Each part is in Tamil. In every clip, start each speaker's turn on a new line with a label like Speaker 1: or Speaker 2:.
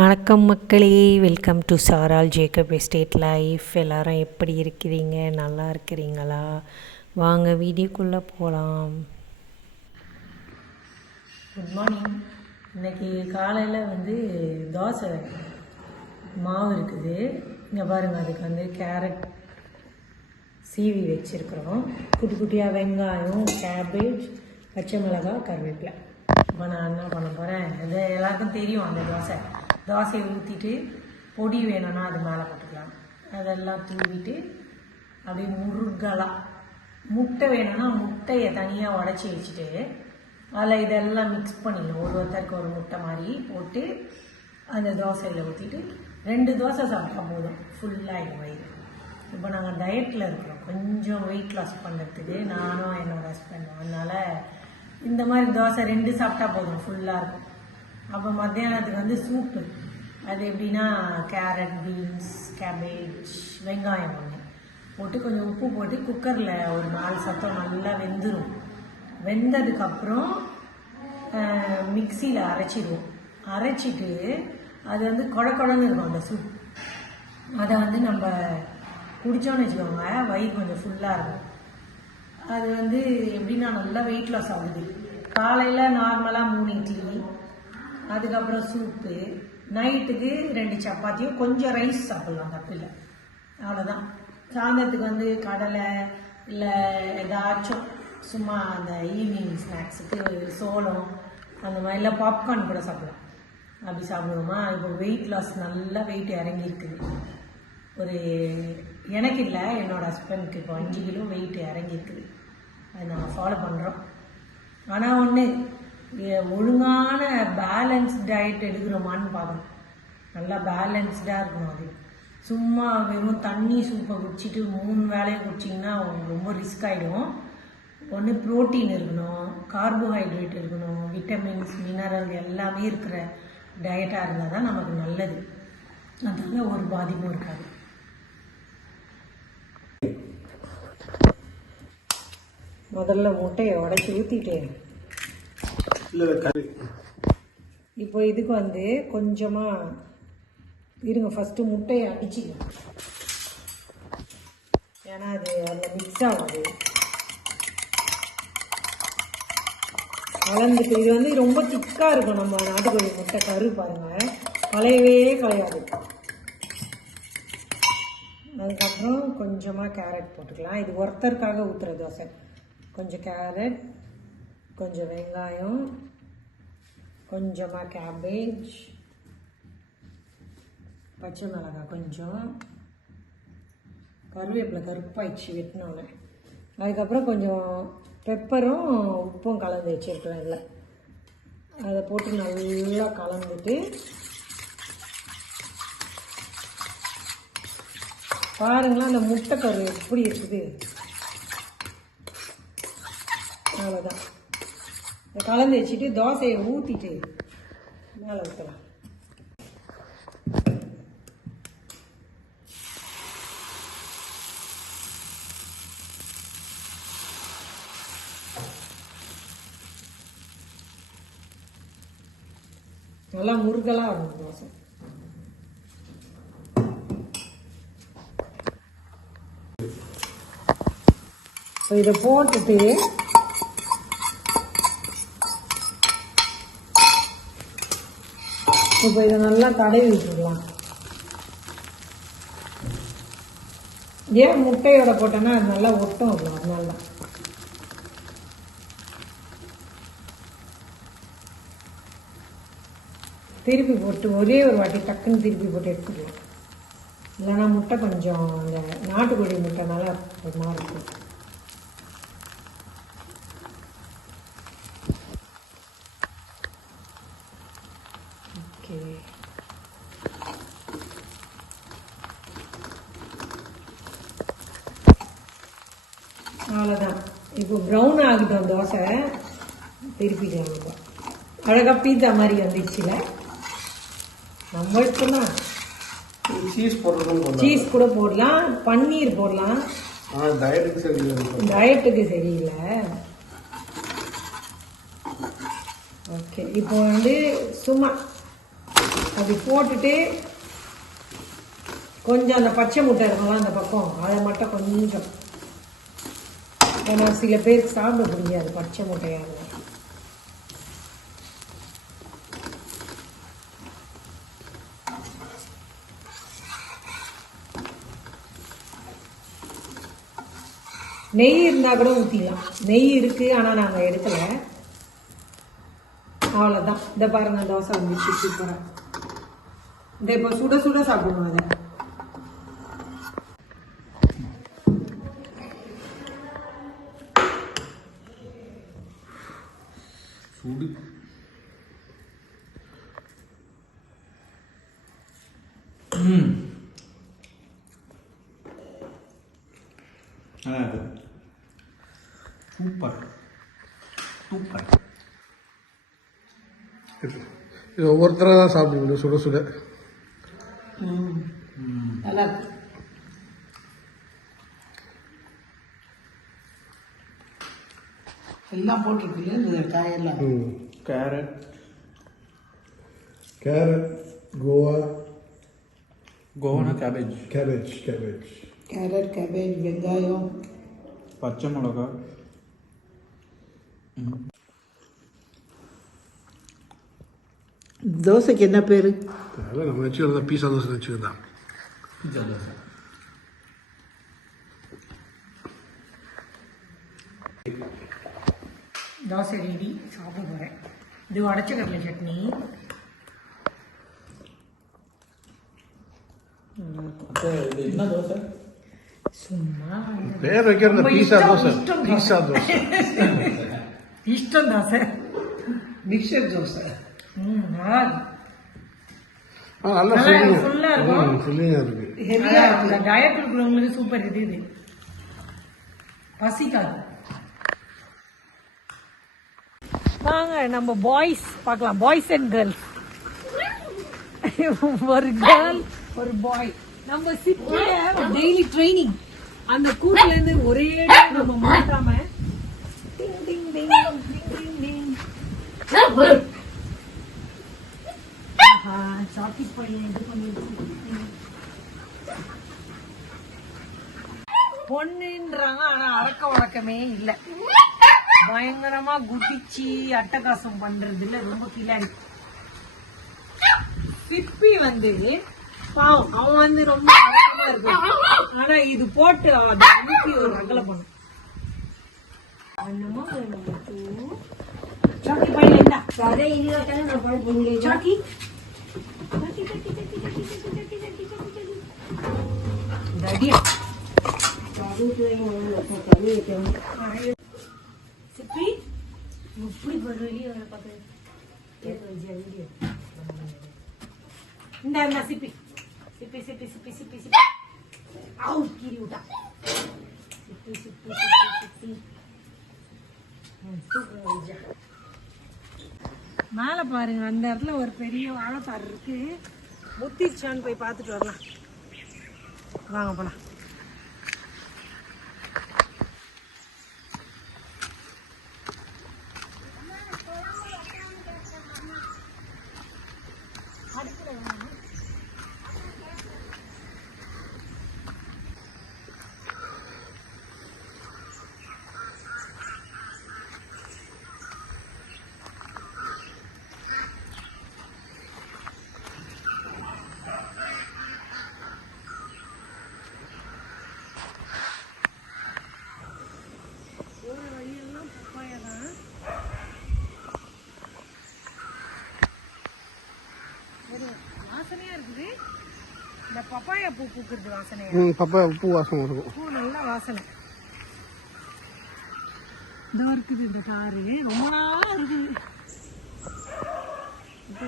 Speaker 1: வணக்கம் மக்களே. வெல்கம் டு சாரால் ஜேக்கப் எஸ்டேட் லைஃப் எல்லோரும் எப்படி இருக்கிறீங்க? நல்லா இருக்கிறீங்களா? வாங்க வீடியோக்குள்ளே போகலாம் குட் மார்னிங் இன்னைக்கு காலையில் வந்து தோசை மாவு இருக்குது. இங்கே பாருங்கள் அதுக்கு வந்து கேரட் சீவி வச்சுருக்குறோம். குட்டி குட்டியாக வெங்காயம் கேபேஜ் பச்சை மிளகாய் கருவேப்பிலை. இப்போ நான் என்ன பண்ண போகிறேன் அது எல்லாருக்கும் தெரியும் அந்த தோசை. தோசையை ஊற்றிட்டு பொடி வேணும்னா அது மேலே போட்டுக்கலாம். அதெல்லாம் தூவிட்டு அப்படியே முருகலாக முட்டை வேணும்னா முட்டையை தனியாக உடச்சி வச்சுட்டு அதில் இதெல்லாம் மிக்ஸ் பண்ணிடணும் ஒரு ஒருத்தருக்கு ஒரு முட்டை மாதிரி போட்டு அந்த தோசையில் ஊற்றிட்டு ரெண்டு தோசை சாப்பிட்டா போதும். ஃபுல்லாக எங்கள் வயிறு இப்போ நாங்கள் டயட்டில் இருக்கிறோம். கொஞ்சம் வெயிட் லாஸ் பண்ணுறதுக்கு நானும் என்னோடய ஹஸ்பண்டும் அதனால் இந்த மாதிரி தோசை ரெண்டு சாப்பிட்டா போதும். ஃபுல்லாக இருக்கும். அப்போ மத்தியானத்துக்கு வந்து சூப்பு. அது எப்படின்னா கேரட் பீன்ஸ் கேபேஜ் வெங்காயம் ஒன்று போட்டு கொஞ்சம் உப்பு போட்டு குக்கரில் ஒரு நாலு சத்தம் நல்லா வெந்துடும் வெந்ததுக்கப்புறம் மிக்சியில் அரைச்சிடுவோம். அரைச்சிட்டு அது வந்து குழ குழன்னு இருக்கும் அந்த சூப் அதை வந்து நம்ம குடித்தோன்னு வச்சுக்கோங்க வயிறு கொஞ்சம் ஃபுல்லாக இருக்கும். அது வந்து எப்படின்னா நல்லா வெயிட் லாஸ் ஆகுது. காலையில் நார்மலாக மூணு இட்லி அதுக்கப்புறம் சூப்பு நைட்டுக்கு ரெண்டு சப்பாத்தியும் கொஞ்சம் ரைஸ் சாப்பிட்லாம் தப்பில்லை அவ்வளோதான் சாயந்தரத்துக்கு வந்து கடலை இல்லை ஏதாச்சும் சும்மா அந்த ஈவினிங் ஸ்நாக்ஸுக்கு சோளம் அந்த மாதிரிலாம் பாப்கார்ன் கூட சாப்பிடலாம். அப்படி சாப்பிடுவோமா? இப்போ வெயிட் லாஸ் நல்லா வெயிட் இறங்கியிருக்குது ஒரு எனக்கு இல்லை என்னோட ஹஸ்பண்ட்க்கு இப்போ அஞ்சு கிலோ வெயிட் இறங்கியிருக்குது அதை நாங்கள் ஃபாலோ பண்ணுறோம் ஆனால் ஒன்று ஒழுங்கான பேலன்ஸ் டயட் எடுக்கிறோமான்னு பார்க்கணும். நல்லா பேலன்ஸ்டாக இருக்கணும் அது. சும்மா வெறும் தண்ணி சூப்பை குடிச்சிட்டு மூணு வேலையை குடிச்சிங்கன்னா ரொம்ப ரிஸ்க் ஆகிடும் ஒன்று ப்ரோட்டீன் இருக்கணும் கார்போஹைட்ரேட் இருக்கணும் விட்டமின்ஸ் மினரல் எல்லாமே இருக்கிற டயட்டாக இருந்தால் தான் நமக்கு நல்லது. அதனால ஒரு பாதிப்பும் இருக்காது. முதல்ல முட்டையை உடச்சி ஊற்றிட்டேன் இப்போ இதுக்கு வந்து கொஞ்சமாக இருங்க ஃபஸ்ட்டு முட்டையை அடிச்சிக்கலாம். ஏன்னா அது அதில் மிக்ஸ் ஆகுது. வளர்ந்துட்டு இது வந்து ரொம்ப திக்காக இருக்கும் நம்ம நாட்டுக்கோழி முட்டை கரு பாருங்கள் களையவே கலையாது அதுக்கப்புறம் கொஞ்சமாக கேரட் போட்டுக்கலாம். இது ஒருத்தருக்காக ஊற்றுற தோசை. கொஞ்சம் கேரட் கொஞ்சம் வெங்காயம் கொஞ்சமாக கேபேஜ் பச்சை மிளகாய் கொஞ்சம் கருவேப்பிலை கருப்பாயிடுச்சு வெட்டினோன்னே அதுக்கப்புறம் கொஞ்சம் பெப்பரும் உப்பும் கலந்து வச்சுருக்கேன் இதில். அதை போட்டு நல்லா கலந்துட்டு பாருங்களேன் அந்த முட்டைக்கரு எப்படி இருக்குது? அவ்வளோதான் கலந்து வச்சுட்டு தோசையை ஊற்றிட்டு மேலே ஊற்றலாம் நல்லா முருகலாக இருக்கும் தோசை. ஸோ இதை போட்டுட்டு இப்போ இதை நல்லா தடவி விட்டுடலாம். ஏன் முட்டையோட போட்டோன்னா அது நல்லா ஒட்டும் இருக்கும் அதனால திருப்பி போட்டு ஒரே ஒரு வாட்டி டக்குன்னு திருப்பி போட்டு எடுத்துக்கலாம். இல்லைன்னா முட்டை கொஞ்சம் அந்த நாட்டுக்கோழி முட்டைனால ஒரு மாதிரி இருக்கும் ஓகே அவ்வளோதான் இப்போ ப்ரௌன் ஆகிட்டோம் தோசை திருப்பிக்கலாம் நம்ம அழகாக பீத்தா மாதிரி வந்துச்சுல. நம்ம இஷ்டம்
Speaker 2: சீஸ் போடுறதும்
Speaker 1: சீஸ் கூட போடலாம் பன்னீர் போடலாம்.
Speaker 2: டயட்டுக்கு சரி இருக்கும்
Speaker 1: டயட்டுக்கு சரியில்லை. ஓகே இப்போ வந்து சும்மா அப்படி போட்டுட்டு கொஞ்சம் அந்த பச்சை முட்டை இருக்கும்ல அந்த பக்கம் அதை மட்டும் கொஞ்சம் ஏன்னா சில பேருக்கு சாப்பிட முடியாது பச்சை முட்டையாக நெய் இருந்தால் கூட ஊற்றிக்கலாம் நெய் இருக்குது ஆனால் நாங்கள் எடுக்கல. அவ்வளோதான் இந்த பாருங்க தோசை வந்துச்சு சூப்பராக இந்த இப்போ சுட சுட சாப்பிடுவோம் அதை.
Speaker 3: ചൂട്.
Speaker 2: അതായത് തൂപ്പ തൂപ്പ ഇത് ഓവർത്ര സാധ്യതയുണ്ട്.
Speaker 1: സുഖസുഖ അല്ല
Speaker 4: எல்லாம் போட்டிருக்குல்ல இந்த காயெல்லாம்?
Speaker 3: கேரட்.
Speaker 2: கேரட் கோவா.
Speaker 3: கோவனா cabbage.
Speaker 2: Cabbage cabbage.
Speaker 4: Carrot cabbage வெங்காயம்.
Speaker 3: பச்சை மிளகா.
Speaker 4: தோசைக்கு என்ன பேர்?
Speaker 2: நம்ம வச்சுக்கிறதா? பீஸா தோசை வச்சுக்கிறதா?
Speaker 3: பிஸா தோசை.
Speaker 1: தோசை ரெடி சாப்பிட போகிறேன் இது உடச்ச கடலை சட்னி
Speaker 3: அத்தை, இது என்ன தோசை
Speaker 1: சும்மா
Speaker 2: பேர் வைக்கிறது
Speaker 1: நம்ம
Speaker 2: பீஸா
Speaker 1: இஷ்டம்,
Speaker 2: தோசை
Speaker 1: இஷ்டம்
Speaker 2: பீஸா தோசை
Speaker 1: இஷ்டம் தோசை
Speaker 4: மிக்சர் தோசை
Speaker 1: ம் நல்லா இருக்கு.
Speaker 2: ஆ நல்லா
Speaker 1: நல்லா
Speaker 2: ஃபில்லிங்
Speaker 1: full ஆ இருக்கும்.
Speaker 2: ம் ஃபில்லிங்காக இருக்கு
Speaker 4: ஹெவியாக
Speaker 1: அதான் அந்த டயட் இருக்கிறவங்களுக்கு சூப்பர் இது இது பசிக்காது வாங்க நம்ம பாய்ஸ் பார்க்கலாம். பாய்ஸ் அண்ட் கேர்ள்ஸ் ஒரு கேர்ள் ஒரு பாய் நம்ம சிட்டில டெய்லி ட்ரைனிங் அந்த கூட்டுல இருந்து ஒரே நம்ம மாட்டாம. டிங் டிங் டிங் டிங் டிங் சாக்கி பையன் இது பண்ணிட்டு பொண்ணுன்றாங்க ஆனா அடக்க வழக்கமே இல்லை. பயங்கரமா குதிச்சு அட்டகாசம் பண்றதுல ரொம்ப கிளாடி சிப்பி வந்து பாவம் அவன் வந்து ரொம்ப ஆனா இது போட்டு அதை அனுப்பி ஒரு அகல பண்ணும். சாக்கி இருந்தா சாக்கி, சாக்கி, சிப்பி? சாக்கி, சாக்கி. வெளியே அடியா சிப்பி எப்படி பண்றீங்க வீடியோ இந்த இந்த சிப்பி. சிப்பி சிப்பி சிப்பி சிப்பி சிப்பி. அவு கீறி விட்டா. சிப்பி சிப்பி சிப்பி சிப்பி. ம், தூக்குங்க விஜயா. மேலே பாருங்க அந்த இடத்துல ஒரு பெரிய வாழைத்தார் இருக்கு. முத்திருச்சான்னு போய் பார்த்துட்டு வரலாம். வாங்க போலாம் ஒரு வாசனையா இருக்குது பப்பாயா பூ பூக்குறது வாசனையா?
Speaker 2: ம் பப்பா உப்பு வாசம் இருக்கும்
Speaker 1: பூ நல்ல வாசனை. இதோ இருக்குது இந்த காரு. ரொம்ப நாளா இருக்குது.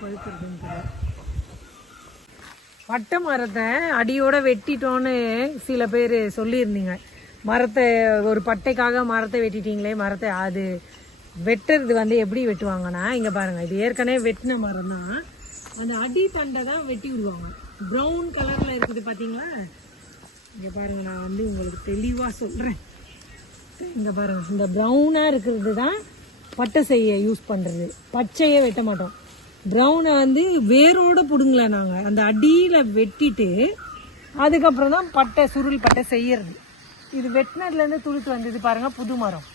Speaker 1: பழுத்துருக்குன்னு தெரியல. பட்டை மரத்தை அடியோட வெட்டிட்டோன்னு சில பேர் சொல்லியிருந்தீங்க. மரத்தை ஒரு பட்டைக்காக மரத்தை வெட்டிட்டீங்களே மரத்தை அது வெட்டுறது வந்து எப்படி வெட்டுவாங்கன்னா இங்க பாருங்க. இது ஏற்கனவே வெட்டின மரம் தான் அந்த அடி தண்டை தான் வெட்டி விடுவாங்க. ப்ரௌன் கலரில் இருக்குது பார்த்தீங்களா இங்கே பாருங்க நான் வந்து உங்களுக்கு தெளிவாக சொல்கிறேன் இங்கே பாருங்க இந்த ப்ரௌனாக இருக்கிறது தான் பட்டை செய்ய யூஸ் பண்ணுறது பச்சையே வெட்ட மாட்டோம். ப்ரௌனை வந்து வேரோடு பிடுங்கல நாங்கள் அந்த அடியில் வெட்டிட்டு அதுக்கப்புறம் தான் பட்டை சுருள் பட்டை செய்யறது. இது வெட்டினதுலேருந்து துளுத்து வந்தது பாருங்கள் புது மரம்.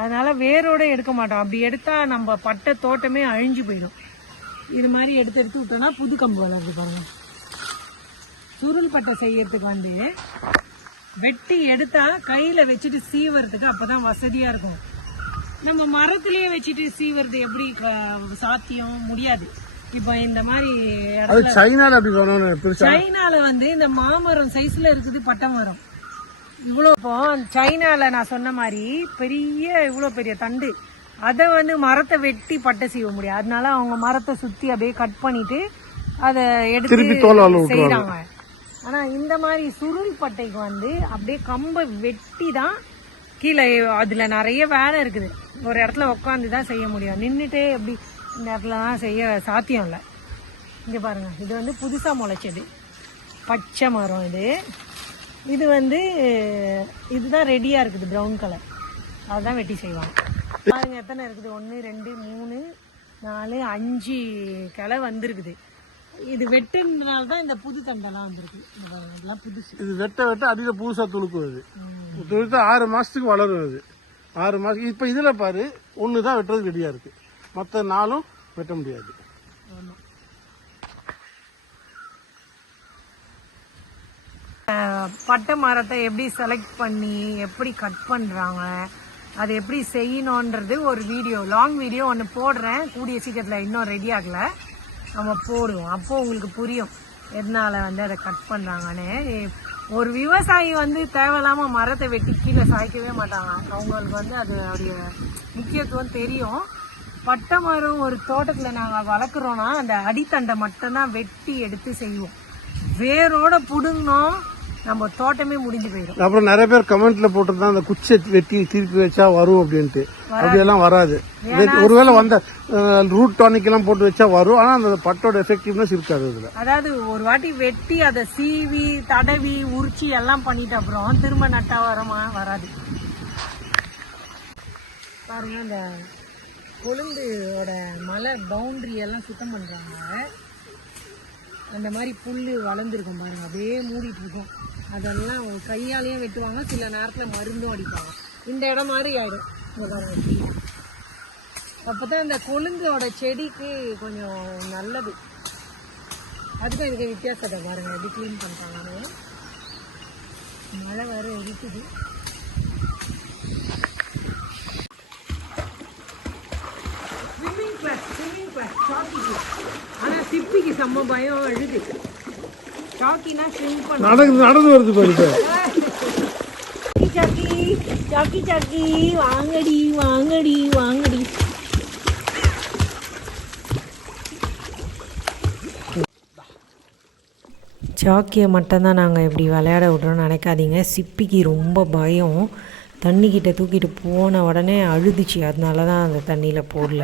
Speaker 1: அதனால் வேரோட எடுக்க மாட்டோம். அப்படி எடுத்தால் நம்ம பட்டை தோட்டமே அழிஞ்சு போயிடும். இது மாதிரி எடுத்து எடுத்து விட்டோம்னா புது கம்பு வளருது பாருங்க. சுருள் பட்டை செய்யறதுக்கு வந்து வெட்டி எடுத்தா கையில வச்சுட்டு சீவறதுக்கு அப்பதான் வசதியா இருக்கும். நம்ம மரத்திலேயே வச்சுட்டு சீவறது எப்படி சாத்தியம்? முடியாது. இப்போ இந்த மாதிரி
Speaker 2: சைனால
Speaker 1: சைனால வந்து இந்த மாமரம் சைஸ்ல இருக்குது பட்டை மரம். இவ்வளோ இப்போ சைனால நான் சொன்ன மாதிரி பெரிய இவ்வளோ பெரிய தண்டு. அதை வந்து மரத்தை வெட்டி பட்டை சீவ முடியாது அதனால அவங்க மரத்தை சுத்தி அப்படியே கட் பண்ணிட்டு அதை எடுத்து
Speaker 2: விட்டுருவாங்க.
Speaker 1: செய்றாங்க. ஆனா இந்த மாதிரி சுருள் பட்டைக்கு வந்து அப்படியே கம்பை வெட்டி தான் கீழே அதுல நிறைய வேலை இருக்குது. ஒரு இடத்துல உட்காந்து தான் செய்ய முடியும். நின்றுட்டே எப்படி இந்த இடத்துலலாம் செய்ய சாத்தியம் இல்லை. இங்க பாருங்க. இது வந்து புதுசா முளைச்சது. பச்சை மரம் இது. இது வந்து இதுதான் ரெடியா இருக்குது ப்ரௌன் கலர் அதுதான் வெட்டி செய்வாங்க. பாருங்க எத்தனை இருக்குது? ஒன்று ரெண்டு மூணு நாலு அஞ்சு கிளை வந்திருக்குது. இது வெட்டுனால தான் இந்த புது தண்டெல்லாம் வந்திருக்கு. இதெல்லாம் புதுசு.
Speaker 2: இது வெட்ட வெட்ட அடியில புதுசா துளுக்கும் அது துளுத்து ஆறு மாசத்துக்கு வளரும் அது ஆறு மாசம் இப்ப இதுல பாரு ஒன்று தான் வெட்டுறதுக்கு ரெடியா இருக்கு. மற்ற நாளும் வெட்ட முடியாது.
Speaker 1: பட்டை மரத்தை எப்படி செலக்ட் பண்ணி எப்படி கட் பண்ணுறாங்க அது எப்படி செய்யணுன்றது ஒரு வீடியோ லாங் வீடியோ ஒன்று போடுறேன். கூடிய சீக்கிரத்தில் இன்னும் ரெடி ஆகலை. நம்ம போடுவோம். அப்போது உங்களுக்கு புரியும். எதனால் வந்து அதை கட் பண்ணுறாங்கன்னு ஒரு விவசாயி வந்து தேவையில்லாமல் மரத்தை வெட்டி கீழே சாய்க்கவே மாட்டாங்க. அவங்களுக்கு வந்து அது அதோடைய முக்கியத்துவம் தெரியும். பட்டை மரம் ஒரு தோட்டத்தில் நாங்கள் வளர்க்குறோன்னா அந்த அடித்தண்டை மட்டும்தான் வெட்டி எடுத்து செய்வோம். வேரோட புடுங்கினோம். நம்ம தோட்டமே முடிஞ்சு போயிடும்
Speaker 2: அப்புறம் நிறைய பேர் கமெண்ட்ல போட்டிருந்தா அந்த குச்சை வெட்டி திருப்பி வச்சா வரும் அப்படின்ட்டு. அப்படியெல்லாம் வராது. ஒருவேளை வந்த ரூட் டானிக் எல்லாம் போட்டு வச்சா வரும். ஆனா அந்த பட்டோட எஃபெக்டிவ்னஸ் இருக்காது இதுல
Speaker 1: அதாவது ஒரு வாட்டி வெட்டி அதை சீவி தடவி உரிச்சி எல்லாம் பண்ணிட்ட அப்புறம் திரும்ப நட்டா வரமா? வராது. பாருங்க இந்த கொழுந்தோட மலை பவுண்டரி எல்லாம் சுத்தம் பண்றாங்க. அந்த மாதிரி புல் வளர்ந்துருக்கும் பாருங்க. அப்படியே மூடிட்டு இருக்கும். அதெல்லாம் கையாலேயும் வெட்டுவாங்க. சில நேரத்தில் மருந்தும் அடிப்பாங்க. இந்த இடம் மாதிரி ஆகிடும் அப்போ தான் இந்த கொழுந்தோட செடிக்கு கொஞ்சம் நல்லது. அதுக்கும் எனக்கு வித்தியாசத்தை பாருங்க எப்படி க்ளீன் பண்ணுறாங்க மழை வேறு இருக்குது ஸ்விம்மிங் கிளாஸ் ஸ்விம்மிங் கிளாஸ் ஆனால் சிப்பிக்கு செம்ம பயம் அழுது. சாக்கினா ஸ்விம் பண்ண
Speaker 2: நடந்து நடந்து வருது பாரு இப்ப.
Speaker 1: சாக்கி சாக்கி சாக்கி வாங்கடி வாங்கடி வாங்கடி. சாக்கியை மட்டும்தான் நாங்கள் இப்படி விளையாட விட்றோம்னு நினைக்காதீங்க. சிப்பிக்கு ரொம்ப பயம். தண்ணிக்கிட்ட தூக்கிட்டு போன உடனே அழுதுச்சு. அதனால தான் அந்த தண்ணியில் போடல.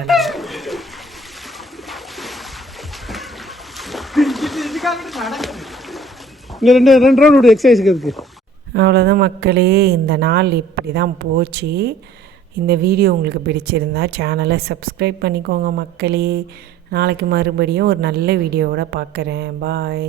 Speaker 2: இங்கே ரெண்டு ரெண்டு ரவுண்ட் ஒரு எக்ஸசைஸ்க்கு இருக்கு
Speaker 1: அவ்வளோதான் மக்களே இந்த நாள் இப்படி தான் போச்சு. இந்த வீடியோ உங்களுக்கு பிடிச்சிருந்தா சேனலை சப்ஸ்கிரைப் பண்ணிக்கோங்க மக்களே. நாளைக்கு மறுபடியும் ஒரு நல்ல வீடியோவோட பார்க்குறேன் பாய்